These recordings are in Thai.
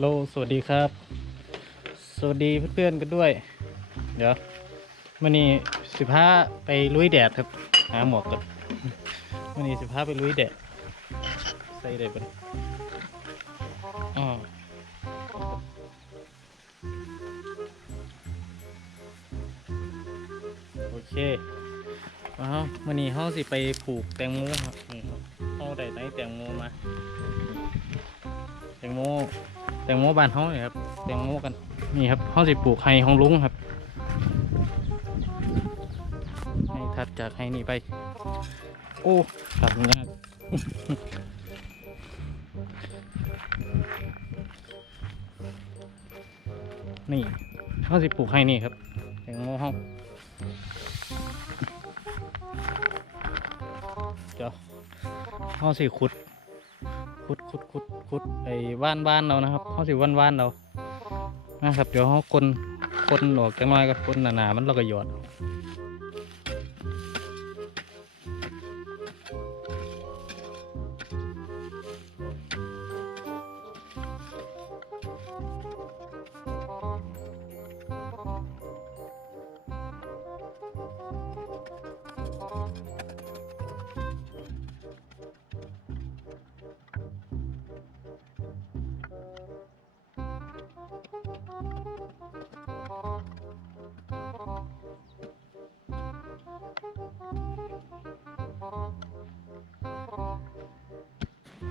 โลสวัสดีครับ สวัสดีเพื่อนๆกันด้วย เดี๋ยววันนี้สิบห้าไปลุยแดดครับหาหมวกกันวันนี้สิบห้าไปลุยแดดใส่ได้ปะอ๋อโอเคว้าววันนี้เขาสิไปปลูกแตงโมครับนี่ครับเขาได้ไหนแตงโมมาแตงโม แตงโมบ้านเขาเนี่ยครับแตงโมกันนี่ครับเขาสิปลูกไฮของลุงครับให้ถัดจากไฮนี่ไป โอ้ตัดยากนี่เขาสิปลูกไฮนี่ครับแตงโมเขาเดี๋ยวเขาสิขุด ขุดขุดขุดขุดไอ้ว่านว่านเรานะครับเขาสิว่านว่านเรานะครับ เดี๋ยวเขาคนคนออกจังน้อยกับคนหนาๆมันเราก็หยอด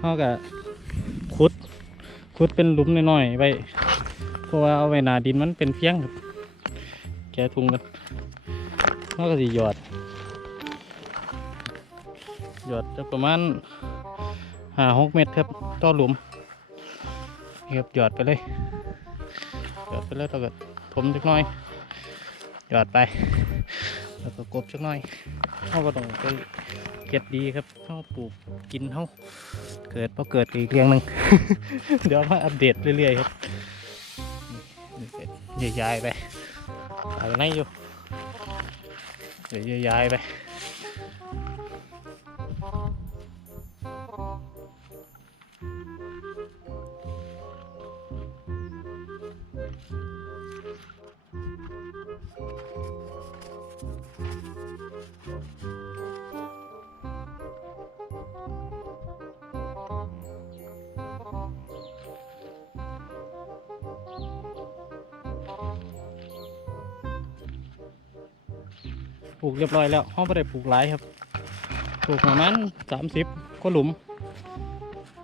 เขาก็ขุดขุดเป็นหลุมน้อยๆไว้เพราะว่าเอาไว้หนาดินมันเป็นเพียงครับแกะทุงกันเขาก็สิหยอดหยอดจะประมาณห้าหกเมตรครับต่อหลุมนี่ครับหยอดไปเลยหยอดไปแล้วเราก็ถมจักน่อยหยอดไปแล้วก็กบจักน่อยเขาก็ต้องไป เก็ดดีครับเขาปลูกกินเขาเกิดพอเกิดอีกเรียงหนึ่งเดี๋ยวมาอัปเดตเรื่อยๆครับเก็บย้ายๆไปเอาไหนอยู่เดี๋ยวย้ายๆไป ปลูกเรียบร้อยแล้วห้องไม่ได้ปลูกหลายครับ ปลูกประมาณสามสิบก็หลุม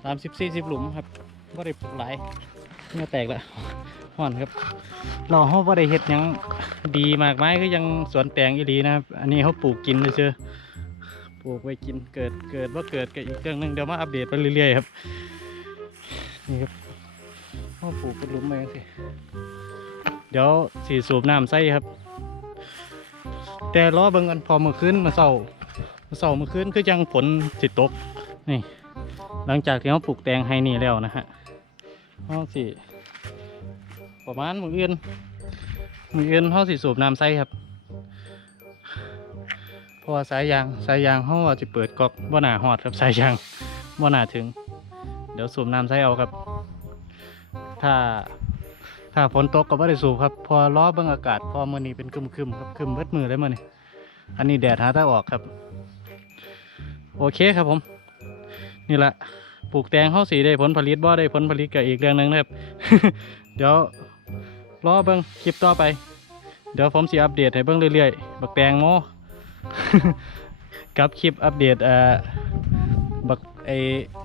สามสิบสี่สิบหลุมครับไม่ได้ปลูกหลายเมื่อแตกแล้วห่อนครับ เราห้องไม่ได้เห็ดยังดีมากไม้ก็ยังสวนแตงอีดีนะครับ อันนี้เขาปลูกกินเฉยๆปลูกไว้กินเกิดเกิดว่าเกิดกับอีกเรื่องหนึงเดี๋ยวมาอัปเดตไปเรื่อยๆครับนี่ครับเขาปลูกเป็นหลุมไปสิเดี๋ยวสีสูบน้ำใส่ครับ แต่รอเบิ่งกันพอมือคืนมาเศร้ามาเศร้ามือคืนคือยังฝนสิตกนี่ หลังจากที่เขาปลูกแตงไฮนี่แล้วนะฮะเขาสิประมาณมืออื่นมืออื่นเขาสิสูบน้ำใส่ครับเพราะว่าสายยางสายยางเขาว่าจะเปิดก๊อกบ่หนาหอดครับสายยางบ่หนาถึง เดี๋ยวสูบน้ำใส่เอาครับ ถ้า ถ้าฝนตกก็ไม่ได้สูบครับ พอล้อเบิ่งอากาศ พอมือนี้เป็นครึมครับคึมเบิดมือเลยมื้อนี้อันนี้แดดหาทาออกครับ โอเคครับผม นี่แหละปลูกแตงเข้าสีได้ผลผลิตบ่ได้ผลผลิตก็อีกเรื่องหนึงนะครับ เดี๋ยวรอเบิ่งคลิปต่อไป เดี๋ยวผมสิอัปเดตให้เบิ่งเรื่อยๆ บักแตงโมกับคลิปอัปเดตเอ่อบักไอ้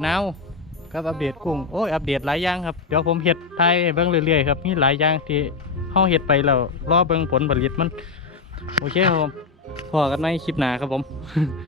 นาว ครับอัปเดตกุ้งโอ้ยอัปเดตหลายอย่างครับเดี๋ยวผมเห็ดไทยเบิ้งเรื่อยๆครับมีหลายอย่างที่เฮาเห็ดไปแล้วรอเบิ้งผลผลิตมัน โอเคครับผมพอกันในคลิปหน้าครับผม